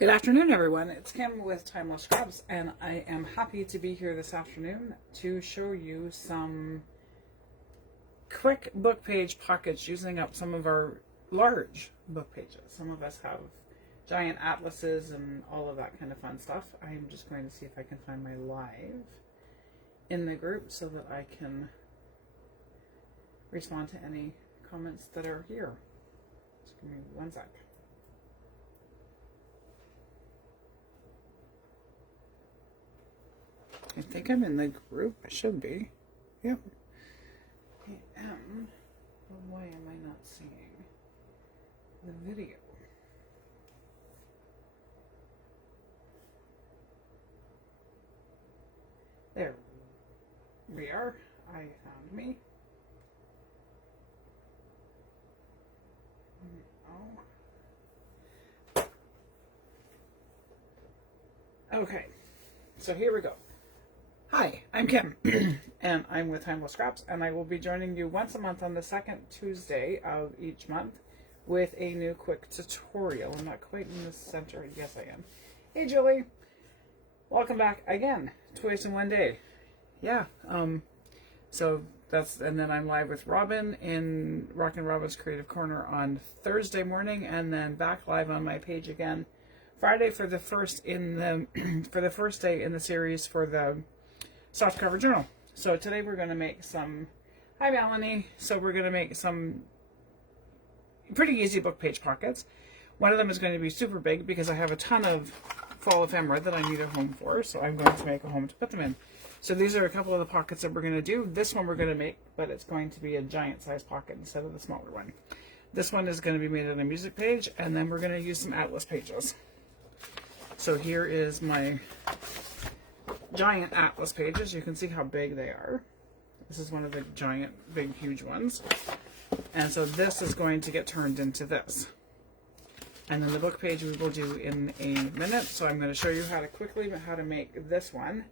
Good afternoon, everyone. It's Kim with Timeless Scraps, and I am happy to be here this afternoon to show you some quick book page pockets using up some of our large book pages. Some of us have giant atlases and all of that kind of fun stuff. I'm just going to see if I can find my live in the group so that I can respond to any comments that are here. Just give me one sec. I think I'm in the group. I should be. Yep. I am. But why am I not seeing the video? There we are. I found me. Oh. Okay. So here we go. Hi, I'm Kim, and I'm with Timeless Scraps, and I will be joining you once a month on the second Tuesday of each month with a new quick tutorial. I'm not quite in the center. Yes, I am. Hey, Julie. Welcome back again. Twice in one day. Yeah. So that's, and then I'm live with Robin in Rockin' Robin's Creative Corner on Thursday morning, and then back live on my page again Friday for the first in the for the first day in the series for the softcover journal. So today we're going to make some, hi Melanie, so we're going to make some pretty easy book page pockets. One of them is going to be super big because I have a ton of fall ephemera that I need a home for, so I'm going to make a home to put them in. So these are a couple of the pockets that we're going to do. This one we're going to make, but it's going to be a giant size pocket instead of the smaller one. This one is going to be made on a music page, and then we're going to use some atlas pages. So here is my giant atlas pages. You can see how big they are. This is one of the giant, big, huge ones. And so this is going to get turned into this. And then the book page we will do in a minute. So I'm going to show you how to make this one.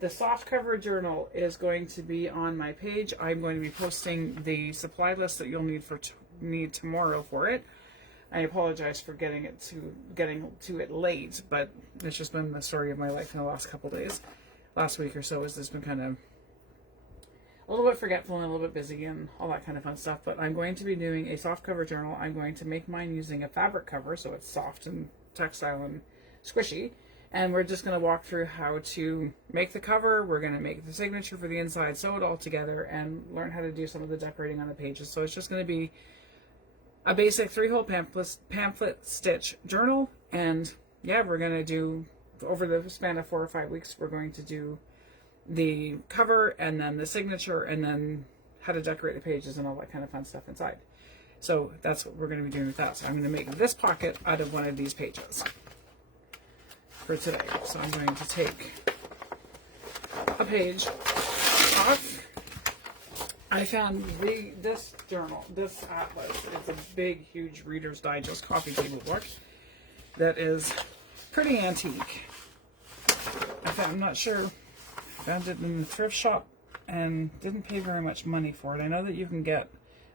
The softcover journal is going to be on my page. I'm going to be posting the supply list that you'll need tomorrow for it. I apologize for getting to it late, but it's just been the story of my life in the last couple days. Last week or so has just been kind of a little bit forgetful and a little bit busy and all that kind of fun stuff. But I'm going to be doing a softcover journal. I'm going to make mine using a fabric cover, so it's soft and textile and squishy. And we're just going to walk through how to make the cover. We're going to make the signature for the inside, sew it all together, and learn how to do some of the decorating on the pages. So it's just going to be a basic 3-hole pamphlet stitch journal, and yeah, we're going to do, over the span of 4 or 5 weeks, we're going to do the cover and then the signature and then how to decorate the pages and all that kind of fun stuff inside. So that's what we're going to be doing with that. So I'm going to make this pocket out of one of these pages for today. So I'm going to take a page off. I found this journal, this atlas. It's a big, huge Reader's Digest coffee table book that is pretty antique. I'm not sure. I found it in the thrift shop and didn't pay very much money for it. I know that you can get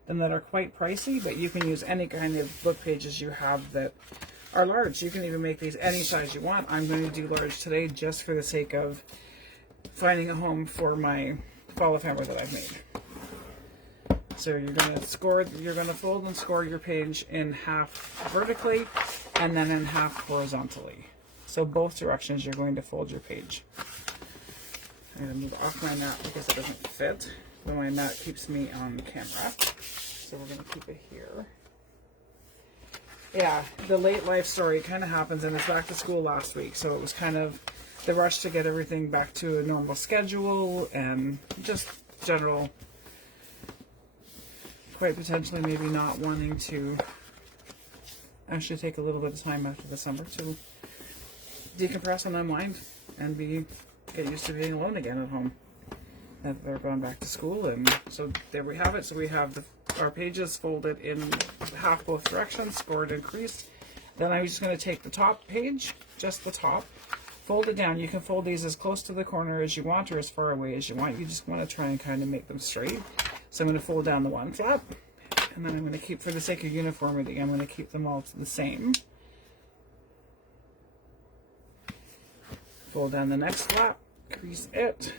them that are quite pricey, but you can use any kind of book pages you have that are large. You can even make these any size you want. I'm going to do large today just for the sake of finding a home for my fall ephemera that I've made. So you're going to fold and score your page in half vertically and then in half horizontally. So both directions you're going to fold your page. I'm going to move off my mat because it doesn't fit, but my mat keeps me on camera. So we're going to keep it here. Yeah, the late life story kind of happens, and it's back to school last week, so it was kind of the rush to get everything back to a normal schedule and just general, quite potentially maybe not wanting to actually take a little bit of time after the summer to decompress and unwind and get used to being alone again at home. That they're going back to school, and so there we have it. So we have our pages folded in half both directions, scored and creased. Then I'm just going to take the top page, just the top, fold it down. You can fold these as close to the corner as you want or as far away as you want. You just want to try and kind of make them straight. So I'm going to fold down the one flap And then I'm going to keep, for the sake of uniformity, I'm going to keep them all the same. Fold down the next flap, crease it,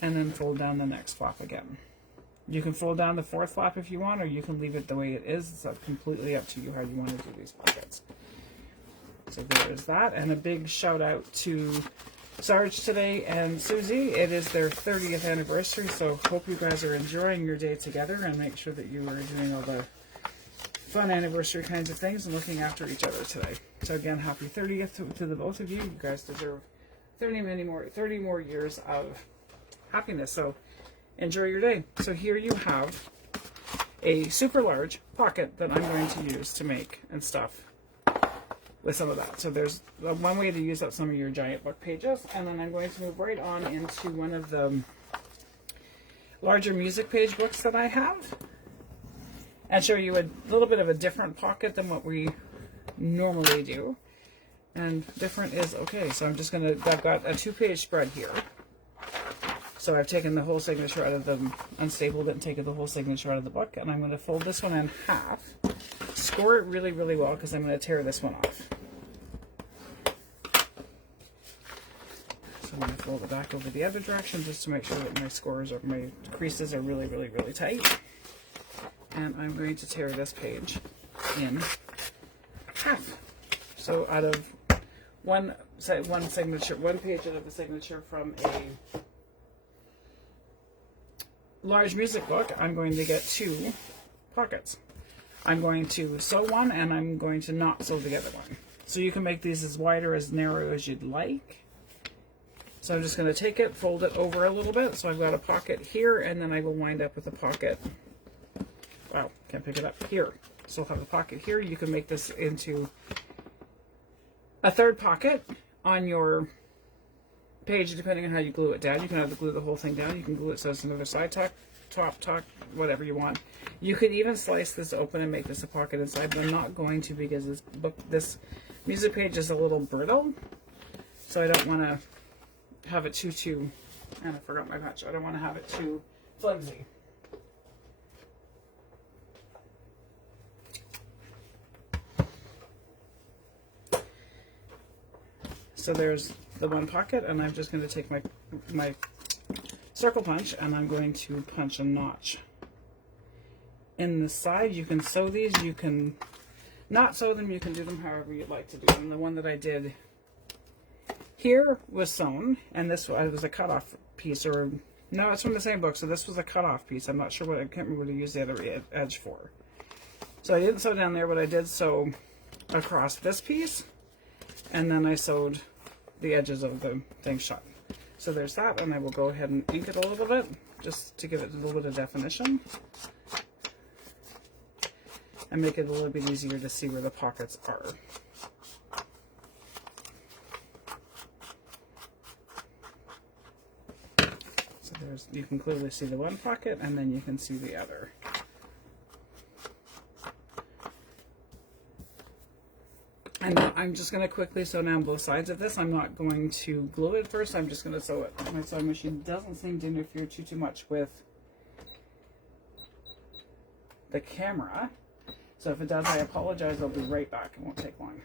and then fold down the next flap again. You can fold down the fourth flap if you want, or you can leave it the way it is. It's completely up to you how you want to do these pockets. So there's that, and a big shout out to Sarge today and Susie. It is their 30th anniversary, so hope you guys are enjoying your day together, and make sure that you are doing all the fun anniversary kinds of things and looking after each other today. So again, happy 30th to the both of you. You guys deserve 30 more years of happiness. So enjoy your day. So here you have a super large pocket that I'm going to use to make and stuff with some of that. So there's one way to use up some of your giant book pages, and then I'm going to move right on into one of the larger music page books that I have and show you a little bit of a different pocket than what we normally do. And different is okay. So I'm just gonna, I've got a 2-page spread here. So I've taken the whole signature out of the, unstapled it and taken the whole signature out of the book, and I'm going to fold this one in half, score it really, really well, because I'm going to tear this one off. So I'm going to fold it back over the other direction just to make sure that my scores or my creases are really, really, really tight. And I'm going to tear this page in half. So out of one signature, one page out of the signature from a large music book, I'm going to get 2 pockets. I'm going to sew one, and I'm going to not sew the other one. So you can make these as wide or as narrow as you'd like. So I'm just going to take it, fold it over a little bit, so I've got a pocket here, and then I will wind up with a pocket, wow, can't pick it up, here. So I'll have a pocket here. You can make this into a 3rd pocket on your page, depending on how you glue it down. You can either glue the whole thing down, you can glue it so it's another side tuck, top, whatever you want. You could even slice this open and make this a pocket inside, but I'm not going to, because this music page is a little brittle, so I don't want to have it too, and I forgot my patch, I don't want to have it too flimsy. So there's the one pocket, and I'm just going to take my circle punch, and I'm going to punch a notch in the side. You can sew these, you can not sew them, you can do them however you'd like to do them. The one that I did here was sewn, and this was a cutoff piece, or no, it's from the same book, so this was a cutoff piece. I'm not sure what, I can't remember what to use the other edge for. So I didn't sew down there, but I did sew across this piece, and then I sewed the edges of the thing shut. So there's that, and I will go ahead and ink it a little bit just to give it a little bit of definition and make it a little bit easier to see where the pockets are. So there's, you can clearly see the one pocket, and then you can see the other. And I'm just going to quickly sew down both sides of this. I'm not going to glue it first. I'm just going to sew it. My sewing machine doesn't seem to interfere too much with the camera. So if it does, I apologize. I'll be right back. It won't take long.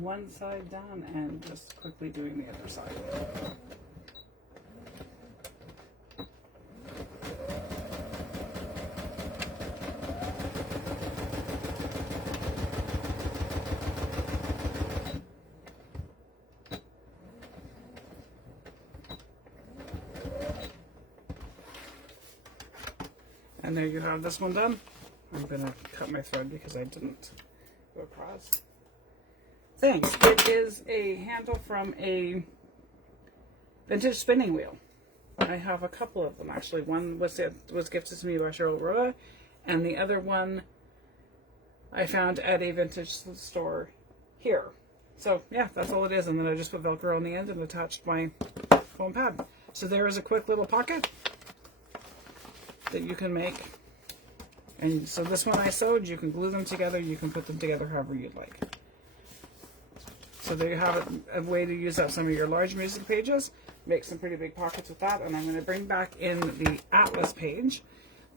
One side done, and just quickly doing the other side. And there you have this one done. I'm going to cut my thread because I didn't go across. Thanks. It is a handle from a vintage spinning wheel. I have a couple of them actually. One was gifted to me by Cheryl Rhoda, and the other one I found at a vintage store here. So yeah, that's all it is. And then I just put Velcro on the end and attached my foam pad. So there is a quick little pocket that you can make. And so this one I sewed, you can glue them together, you can put them together however you'd like. So there you have it, a way to use up some of your large music pages. Make some pretty big pockets with that. And I'm going to bring back in the Atlas page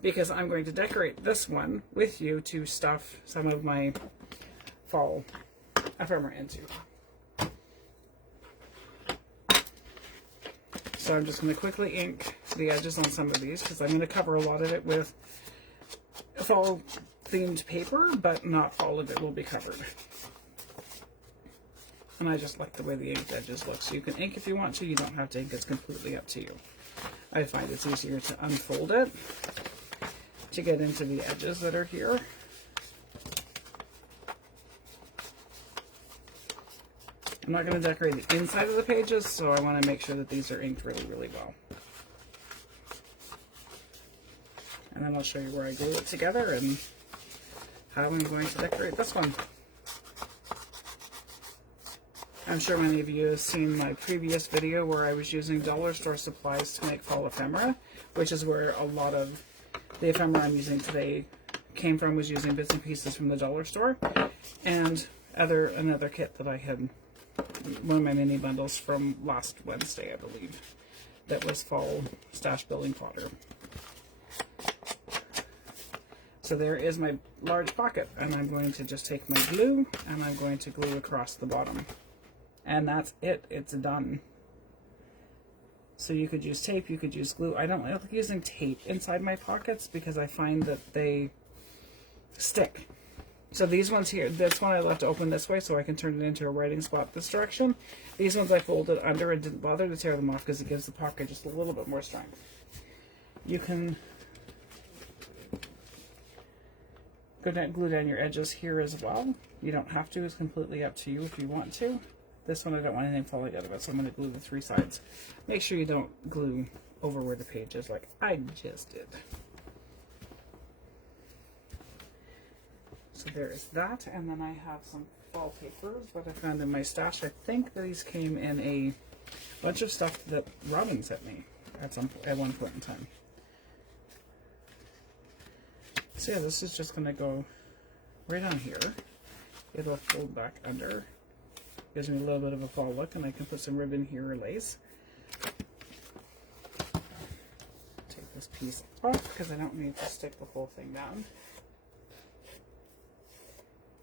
because I'm going to decorate this one with you to stuff some of my fall ephemera into. So I'm just going to quickly ink the edges on some of these because I'm going to cover a lot of it with fall themed paper, but not all of it will be covered. And I just like the way the inked edges look. So you can ink if you want to, you don't have to ink, it's completely up to you. I find it's easier to unfold it to get into the edges that are here. I'm not going to decorate the inside of the pages, so I want to make sure that these are inked really, really well. And then I'll show you where I glue it together and how I'm going to decorate this one. I'm sure many of you have seen my previous video where I was using dollar store supplies to make fall ephemera, which is where a lot of the ephemera I'm using today came from, was using bits and pieces from the dollar store. And another kit that I had, one of my mini bundles from last Wednesday, I believe, that was fall stash building fodder. So there is my large pocket, and I'm going to just take my glue and I'm going to glue across the bottom. And that's it, it's done. So you could use tape, you could use glue. I don't like using tape inside my pockets because I find that they stick. So these ones here, this one I left open this way so I can turn it into a writing spot this direction. These ones I folded under and didn't bother to tear them off because it gives the pocket just a little bit more strength. You can glue down your edges here as well. You don't have to, it's completely up to you if you want to. This one I don't want anything falling out of it, so I'm going to glue the three sides. Make sure you don't glue over where the page is like I just did. So there is that, and then I have some fall papers that I found in my stash. I think these came in a bunch of stuff that Robin sent me at one point in time. So yeah, this is just going to go right on here. It'll fold back under. Gives me a little bit of a fall look, and I can put some ribbon here or lace. Take this piece off because I don't need to stick the whole thing down.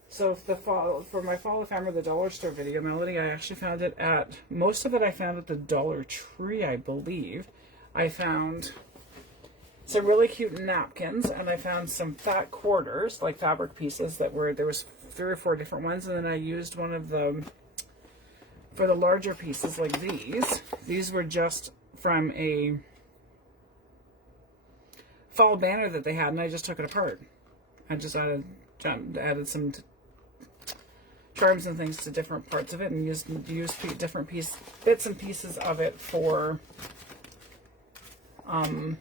So for my fall ephemera, the dollar store video, Melody, I actually found it at, most of it I found at the Dollar Tree, I believe. I found some really cute napkins, and I found some fat quarters, like fabric pieces that were, there was 3 or 4 different ones, and then I used one of the, for the larger pieces like these were just from a fall banner that they had, and I just took it apart. I just added some charms and things to different parts of it, and used different bits and pieces of it for on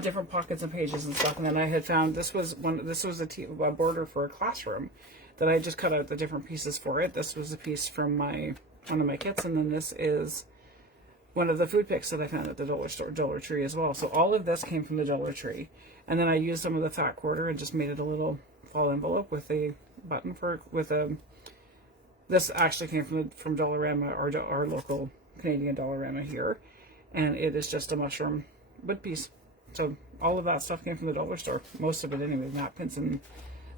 different pockets and pages and stuff. And then I had found this was a border for a classroom that I just cut out the different pieces for it. This was a piece from one of my kits, and then this is one of the food picks that I found at the Dollar Tree as well. So all of this came from the Dollar Tree, and then I used some of the fat quarter and just made it a little fall envelope with a button this actually came from Dollarama, our local Canadian Dollarama here, and it is just a mushroom wood piece. So all of that stuff came from the dollar store. Most of it anyway, napkins and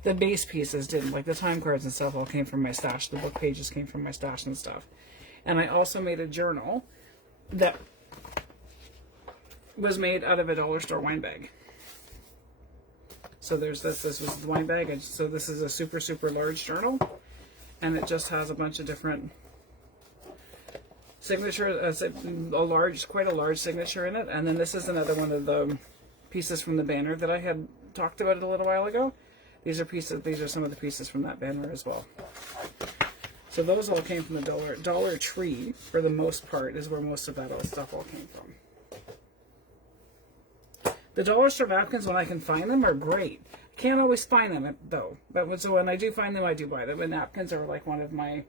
the base pieces didn't. Like the time cards and stuff all came from my stash. The book pages came from my stash and stuff. And I also made a journal that was made out of a dollar store wine bag. So there's this was the wine bag. And so this is a super, super large journal. And it just has a bunch of different signatures, quite a large signature in it. And then this is another one of the pieces from the banner that I had talked about a little while ago. These are some of the pieces from that banner as well. So those all came from the Dollar Tree, for the most part, is where most of that stuff all came from. The dollar store napkins, when I can find them, are great. Can't always find them though. But so when I do find them, I do buy them. And napkins are like one of my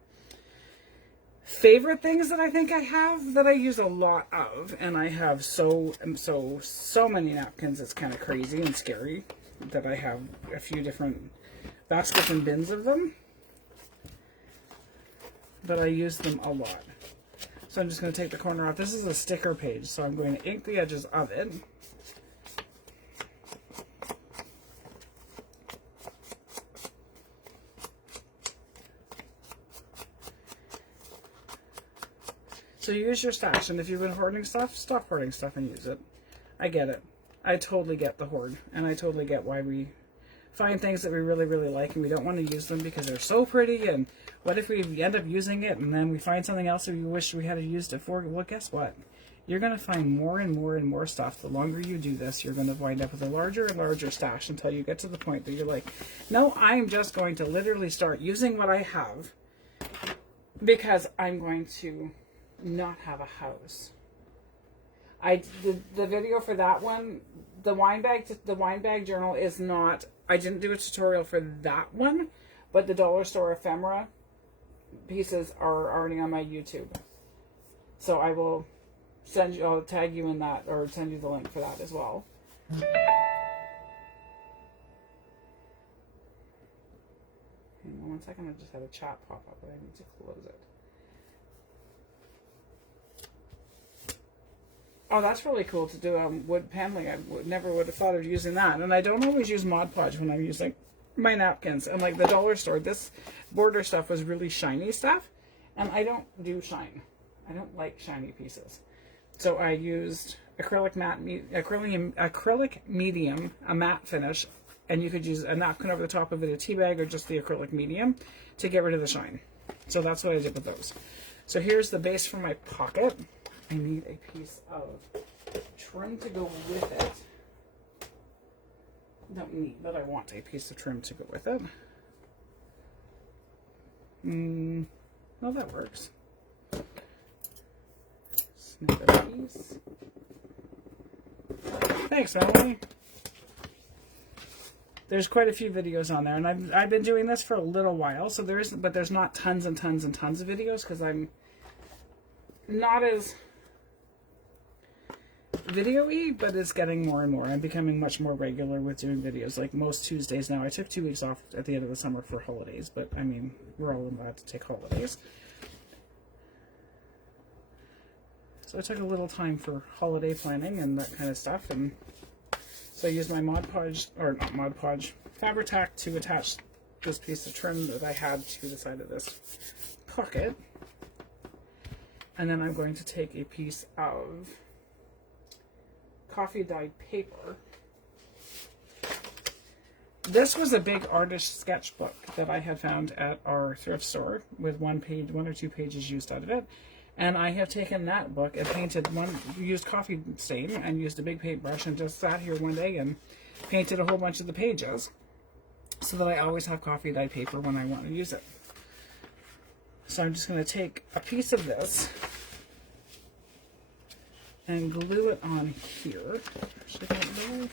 favorite things that I think I have that I use a lot of. And I have so many napkins. It's kind of crazy and scary that I have a few different baskets and bins of them. But I use them a lot. So I'm just going to take the corner off. This is a sticker page, so I'm going to ink the edges of it. So use your stash, and if you've been hoarding stuff, stop hoarding stuff and use it. I get it. I totally get the hoard, and I totally get why we find things that we really, really like and we don't want to use them because they're so pretty, and what if we end up using it and then we find something else that we wish we had used it for? Well, guess what? You're going to find more and more and more stuff. The longer you do this, you're going to wind up with a larger and larger stash until you get to the point that you're like, no, I'm just going to literally start using what I have because I'm going to not have a house. The video for that one, the wine bag journal is not, I didn't do a tutorial for that one, but the dollar store ephemera pieces are already on my YouTube. So I will I'll tag you in that, or send you the link for that as well. Hang on 1 second, I just had a chat pop up, but I need to close it. Oh, that's really cool to do wood paneling. I never would have thought of using that. And I don't always use Mod Podge when I'm using my napkins. And like the dollar store, this border stuff was really shiny stuff. And I don't do shine. I don't like shiny pieces. So I used acrylic medium, a matte finish. And you could use a napkin over the top of it, a tea bag, or just the acrylic medium to get rid of the shine. So that's what I did with those. So here's the base for my pocket. I need a piece of trim to go with it. Don't need, but I want a piece of trim to go with it. Well, that works. Snip a piece. Thanks, Melanie. There's quite a few videos on there, and I've been doing this for a little while, so there's not tons and tons and tons of videos because I'm not as video-y, but it's getting more and more. I'm becoming much more regular with doing videos, like most Tuesdays now. I took 2 weeks off at the end of the summer for holidays, but I mean, we're all allowed to take holidays. So I took a little time for holiday planning and that kind of stuff, and so I used my Mod Podge, or not Mod Podge, Fabri-Tac to attach this piece of trim that I had to the side of this pocket. And then I'm going to take a piece of coffee dyed paper. This was a big artist sketchbook that I had found at our thrift store with one or two pages used out of it. And I have taken that book and painted used coffee stain and used a big paintbrush and just sat here one day and painted a whole bunch of the pages so that I always have coffee dyed paper when I want to use it. So I'm just going to take a piece of this and glue it on here. Should I glue it?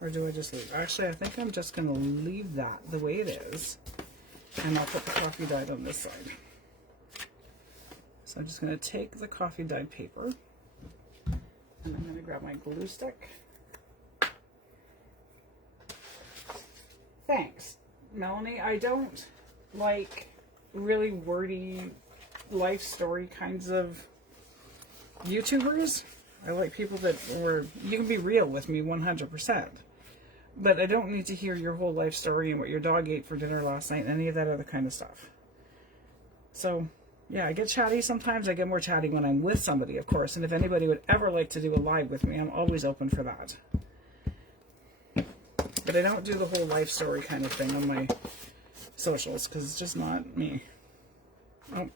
Or do I just leave? Actually, I think I'm just going to leave that the way it is. And I'll put the coffee dyed on this side. So I'm just going to take the coffee dyed paper. And I'm going to grab my glue stick. Thanks, Melanie. I don't like really wordy life story kinds of YouTubers. I like people that you can be real with me 100%. But I don't need to hear your whole life story and what your dog ate for dinner last night and any of that other kind of stuff. So, yeah, I get chatty sometimes. I get more chatty when I'm with somebody, of course. And if anybody would ever like to do a live with me, I'm always open for that. But I don't do the whole life story kind of thing on my socials because it's just not me. Oh,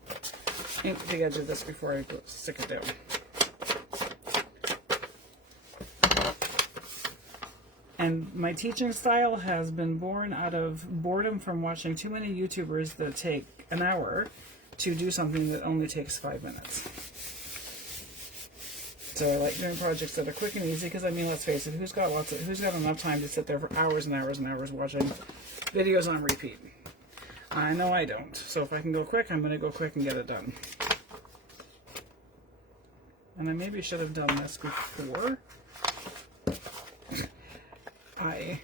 ink the edge of this before I stick it down. And my teaching style has been born out of boredom from watching too many YouTubers that take an hour to do something that only takes 5 minutes. I like doing projects that are quick and easy because, I mean, let's face it, who's got enough time to sit there for hours and hours and hours watching videos on repeat? I know I don't. So if I can go quick, I'm going to go quick and get it done. And I maybe should have done this before I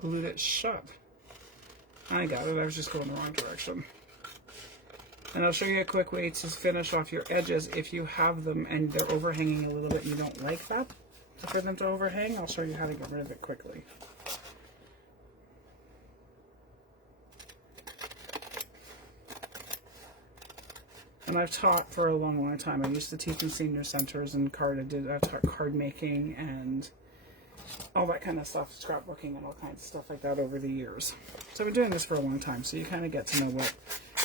glued it shut. I got it. I was just going the wrong direction. And I'll show you a quick way to finish off your edges if you have them and they're overhanging a little bit and you don't like that for them to overhang. I'll show you how to get rid of it quickly. And I've taught for a long, long time. I used to teach in senior centers and I've taught card making and all that kind of stuff, scrapbooking and all kinds of stuff like that over the years. So I've been doing this for a long time, so you kind of get to know what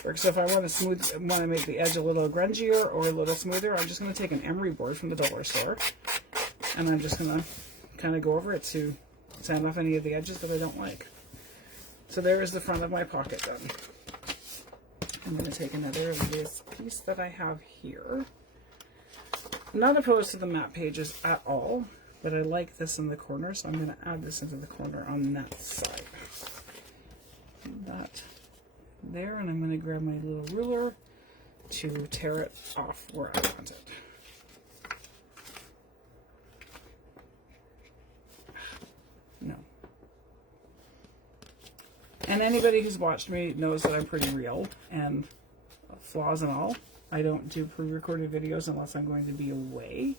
works. So if I want to make the edge a little grungier or a little smoother, I'm just going to take an emery board from the dollar store, and I'm just going to kind of go over it to sand off any of the edges that I don't like. So there is the front of my pocket done. I'm going to take another of this piece that I have here. I'm not opposed to the map pages at all, but I like this in the corner, so I'm going to add this into the corner on that side. That there, and I'm going to grab my little ruler to tear it off where I want it. No. And anybody who's watched me knows that I'm pretty real, and flaws and all. I don't do pre-recorded videos unless I'm going to be away.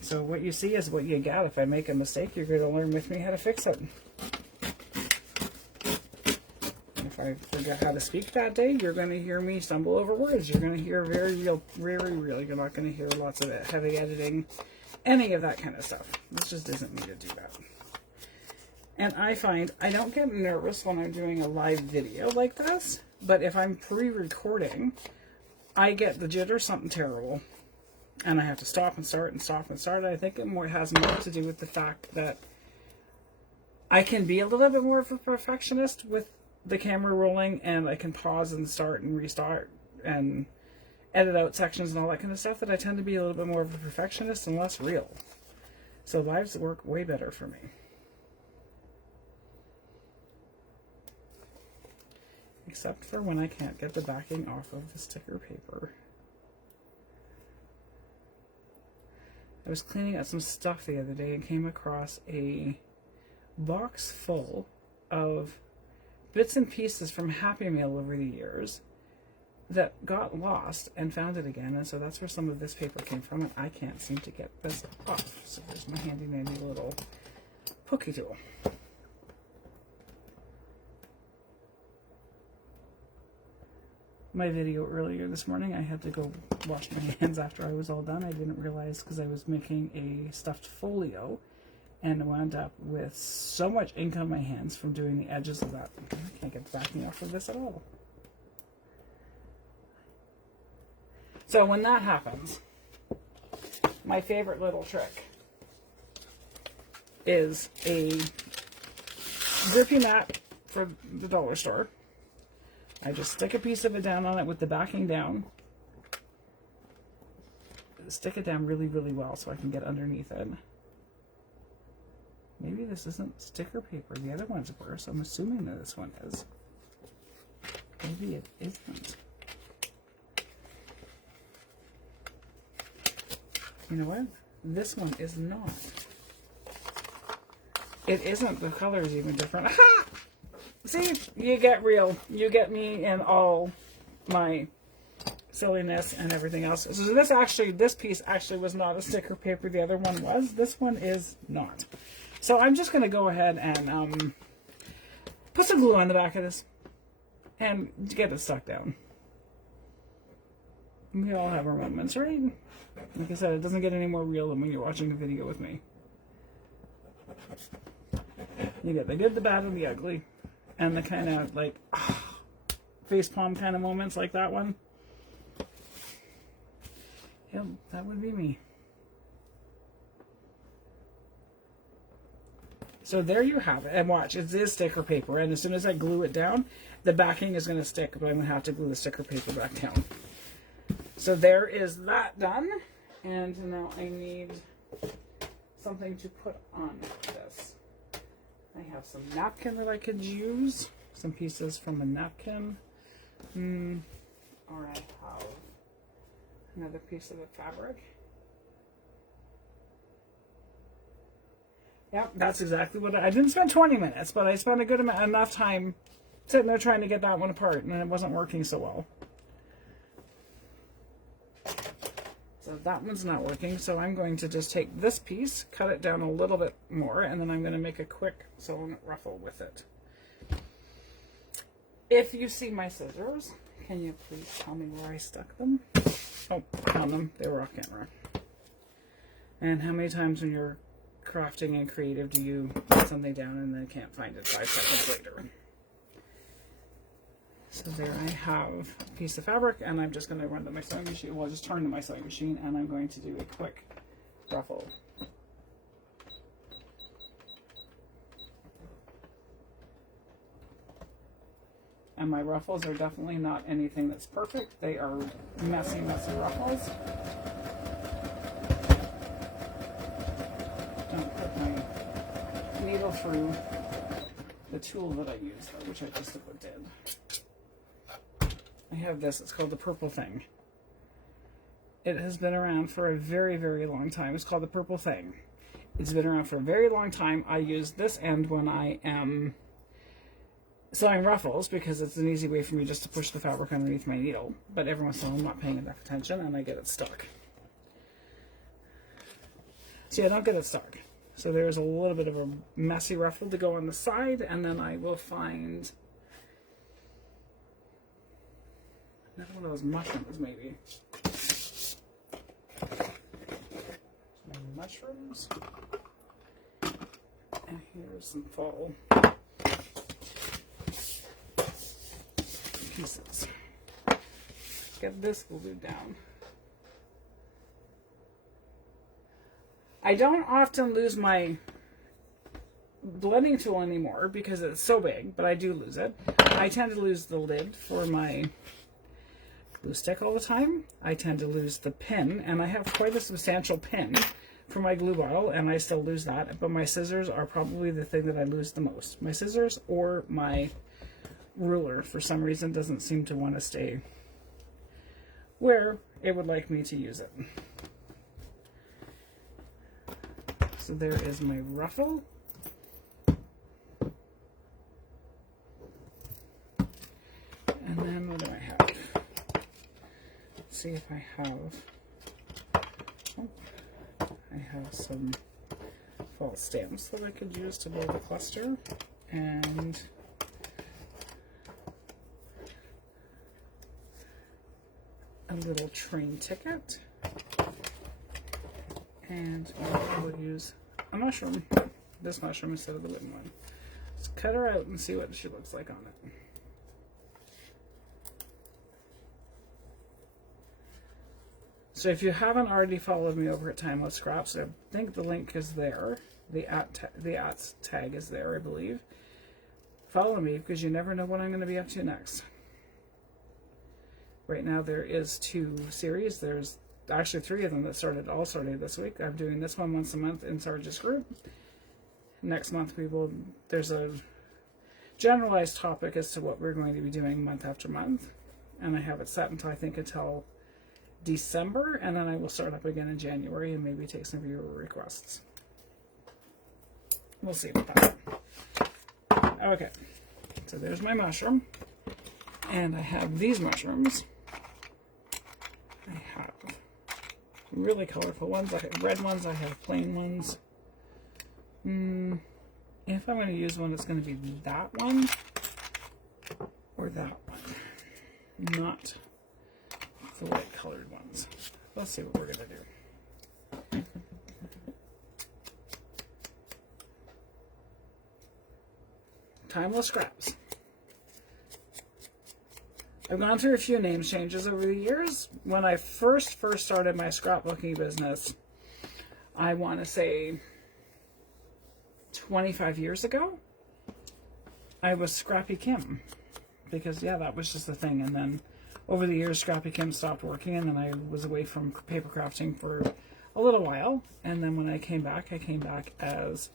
So what you see is what you get. If I make a mistake, you're going to learn with me how to fix it. If I forget how to speak that day, you're going to hear me stumble over words. You're going to hear very real. You're not going to hear lots of heavy editing, any of that kind of stuff. This just isn't me to do that. And I find I don't get nervous when I'm doing a live video like this, but if I'm pre-recording, I get the jitter, something terrible. And I have to stop and start and stop and start. I think it has more to do with the fact that I can be a little bit more of a perfectionist with the camera rolling, and I can pause and start and restart and edit out sections and all that kind of stuff, that I tend to be a little bit more of a perfectionist and less real. So lives work way better for me. Except for when I can't get the backing off of the sticker paper. I was cleaning out some stuff the other day and came across a box full of bits and pieces from Happy Meal over the years that got lost, and found it again, and so that's where some of this paper came from, and I can't seem to get this off. So here's my handy dandy little pokey tool. My video earlier this morning, I had to go wash my hands after I was all done. I didn't realize, because I was making a stuffed folio and wound up with so much ink on my hands from doing the edges of that. I can't get the backing off of this at all. So when that happens, my favorite little trick is a grippy mat for the dollar store. I just stick a piece of it down on it with the backing down. Stick it down really, really well so I can get underneath it. Maybe this isn't sticker paper. The other one's worse. I'm assuming that this one is. Maybe it isn't. You know what? This one is not. It isn't. The color is even different. Aha! See, you get real. You get me in all my silliness and everything else. So this piece actually was not a sticker paper. The other one was. This one is not. So I'm just going to go ahead and put some glue on the back of this and get it stuck down. We all have our moments, right? Like I said, it doesn't get any more real than when you're watching a video with me. You get the good, the bad, and the ugly. And the kind of like facepalm kind of moments like that one. Yep, that would be me. So there you have it. And watch, it is sticker paper. And as soon as I glue it down, the backing is going to stick. But I'm going to have to glue the sticker paper back down. So there is that done. And now I need something to put on this. I have some napkin that I could use. Some pieces from a napkin. Or I have another piece of the fabric. Yep, that's exactly what I didn't spend 20 minutes, but I spent a good amount, enough time sitting there trying to get that one apart, and it wasn't working so well. So that one's not working, so I'm going to just take this piece, cut it down a little bit more, and then I'm going to make a quick sewn ruffle with it. If you see my scissors, can you please tell me where I stuck them? Oh, I found them. They were off camera. And how many times when you're crafting and creative do you put something down and then can't find it 5 seconds later? So there I have a piece of fabric, and I'm just going to run to my sewing machine. Well, just turn to my sewing machine, and I'm going to do a quick ruffle. And my ruffles are definitely not anything that's perfect. They are messy, messy ruffles. Don't put my needle through the tool that I use, though, which I just about did. I have this, it's called the purple thing. It has been around for a very, very long time. It's called the purple thing. It's been around for a very long time. I use this end when I am sewing ruffles because it's an easy way for me just to push the fabric underneath my needle. But every once in a while I'm not paying enough attention and I get it stuck. See, I don't get it stuck. So there's a little bit of a messy ruffle to go on the side, and then I will find another one of those mushrooms, maybe. Some mushrooms. And here's some fall pieces. Let's get this glued down. I don't often lose my blending tool anymore because it's so big, but I do lose it. I tend to lose the lid for my glue stick all the time. I tend to lose the pin, and I have quite a substantial pin for my glue bottle, and I still lose that. But my scissors are probably the thing that I lose the most. My scissors or my ruler, for some reason, doesn't seem to want to stay where it would like me to use it. So there is my ruffle. And then what do I have? Let's see if I have, oh, I have some fall stamps that I could use to build a cluster, and a little train ticket. And I will use a mushroom, this mushroom instead of the wooden one. Let's cut her out and see what she looks like on it. So if you haven't already followed me over at Timeless Scraps, I think the link is there. The at tag is there, I believe. Follow me because you never know what I'm going to be up to next. Right now there is 2 series. There's actually 3 of them that all started this week. I'm doing this one once a month in Sarge's group. Next month there's a generalized topic as to what we're going to be doing month after month. And I have it set until December, and then I will start up again in January and maybe take some viewer requests. We'll see about that. Okay, so there's my mushroom. And I have these mushrooms. I have really colorful ones. I have red ones. I have plain ones. If I'm going to use one, it's going to be that one or that one. Not the light colored ones. Let's see what we're going to do. Timeless Scraps. I've gone through a few name changes over the years. When I first started my scrapbooking business, I want to say 25 years ago, I was Scrappy Kim. Because, yeah, that was just the thing. And then over the years, Scrappy Kim stopped working, and then I was away from paper crafting for a little while. And then when I came back as...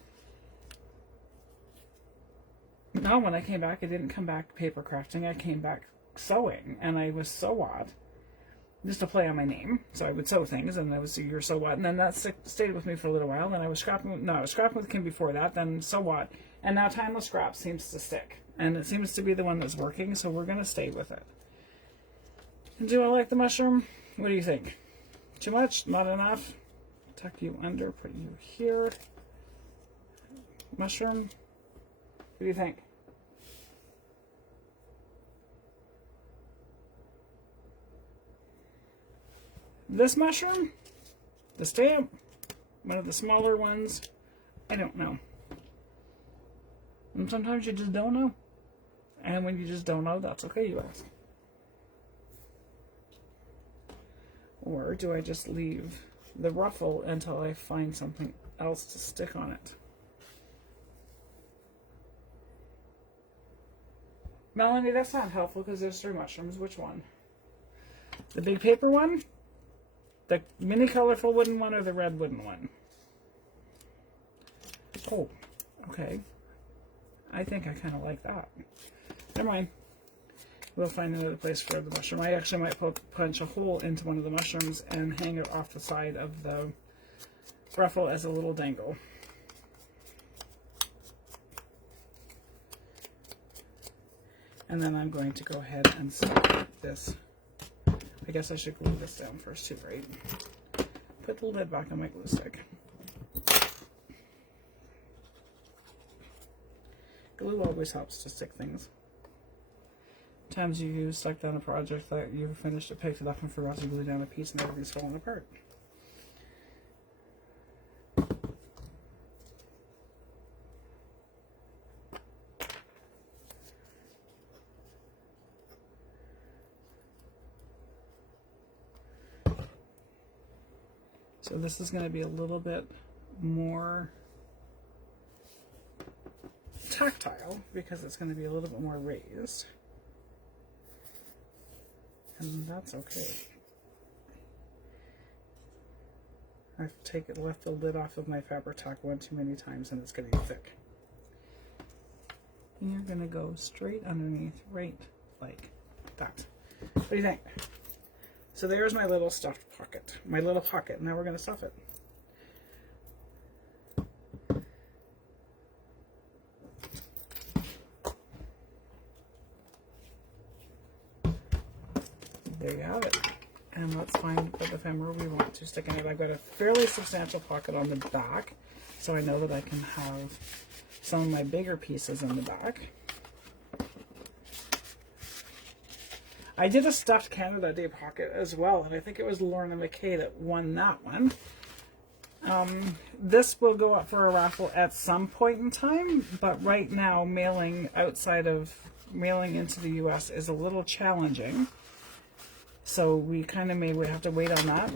No, when I came back, I didn't come back paper crafting. I came back sewing, and I was sew what, just to play on my name. So I would sew things, and I was you're sew what, and then that stayed with me for a little while. Then I was scrapping. No, I was scrapping with Kim before that. Then sew what, and now Timeless Scrap seems to stick, and it seems to be the one that's working. So we're gonna stay with it. Do I like the mushroom? What do you think? Too much? Not enough? Tuck you under. Put you here. Mushroom. What do you think? This mushroom, the stamp, one of the smaller ones, I don't know. And sometimes you just don't know. And when you just don't know, that's okay, you ask. Or do I just leave the ruffle until I find something else to stick on it? Melanie, that's not helpful because there's 3 mushrooms. Which one? The big paper one? The mini colorful wooden one or the red wooden one? Oh, okay. I think I kind of like that. Never mind. We'll find another place for the mushroom. I actually might punch a hole into one of the mushrooms and hang it off the side of the ruffle as a little dangle. And then I'm going to go ahead and stick this. I guess I should glue this down first too, right? Put the lid back on my glue stick. Glue always helps to stick things. Times you stuck down a project that you finished it, picked it up and forgot to glue down a piece and everything's falling apart. So this is going to be a little bit more tactile because it's going to be a little bit more raised. And that's okay. I've left the lid off of my Fabri-Tac one too many times and it's getting thick. And you're going to go straight underneath, right like that. What do you think? So there's my little stuffed pocket, my little pocket. Now we're going to stuff it. There you have it. And let's find the ephemera we want to stick in it. I've got a fairly substantial pocket on the back, so I know that I can have some of my bigger pieces in the back. I did a stuffed Canada Day pocket as well, and I think it was Lorna McKay that won that one. This will go up for a raffle at some point in time, but right now mailing into the US is a little challenging. So we kind of may have to wait on that.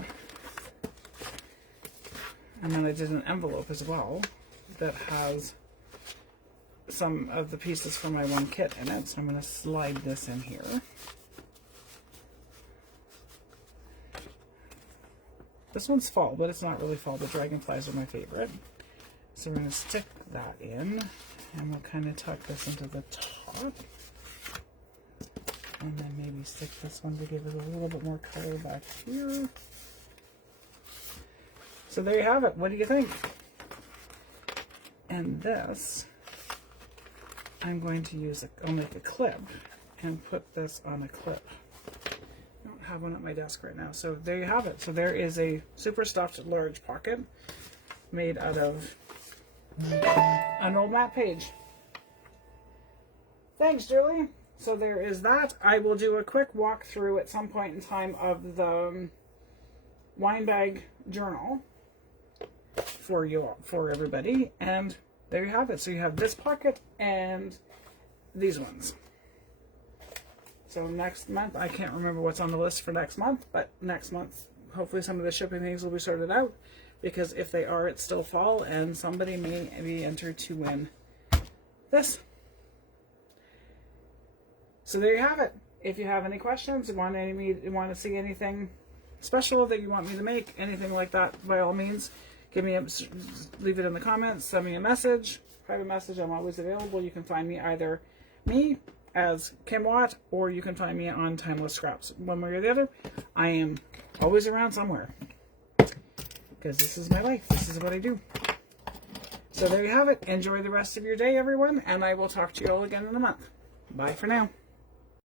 And then I did an envelope as well that has some of the pieces from my one kit in it. So I'm going to slide this in here. This one's fall, but it's not really fall. The dragonflies are my favorite. So we're going to stick that in, and we'll kind of tuck this into the top. And then maybe stick this one to give it a little bit more color back here. So there you have it. What do you think? And this, I'm going to use, I'll make a clip and put this on a clip. I don't have one at my desk right now. So there you have it. So there is a super stuffed large pocket made out of an old map page. Thanks, Julie. So there is that. I will do a quick walkthrough at some point in time of the wine bag journal for you, for everybody. And there you have it. So you have this pocket and these ones. So next month, I can't remember what's on the list for next month, but next month, hopefully some of the shipping things will be sorted out, because if they are, it's still fall, and somebody may be entered to win this. So there you have it. if you have any questions, want to see anything special that you want me to make, anything like that, by all means, leave it in the comments, send me a message, private message. I'm always available. You can find me either me as Kim Watt, or you can find me on Timeless Scraps. One way or the other, I am always around somewhere, because this is my life. This is what I do. So there you have it. Enjoy the rest of your day, everyone, and I will talk to you all again in a month. Bye for now.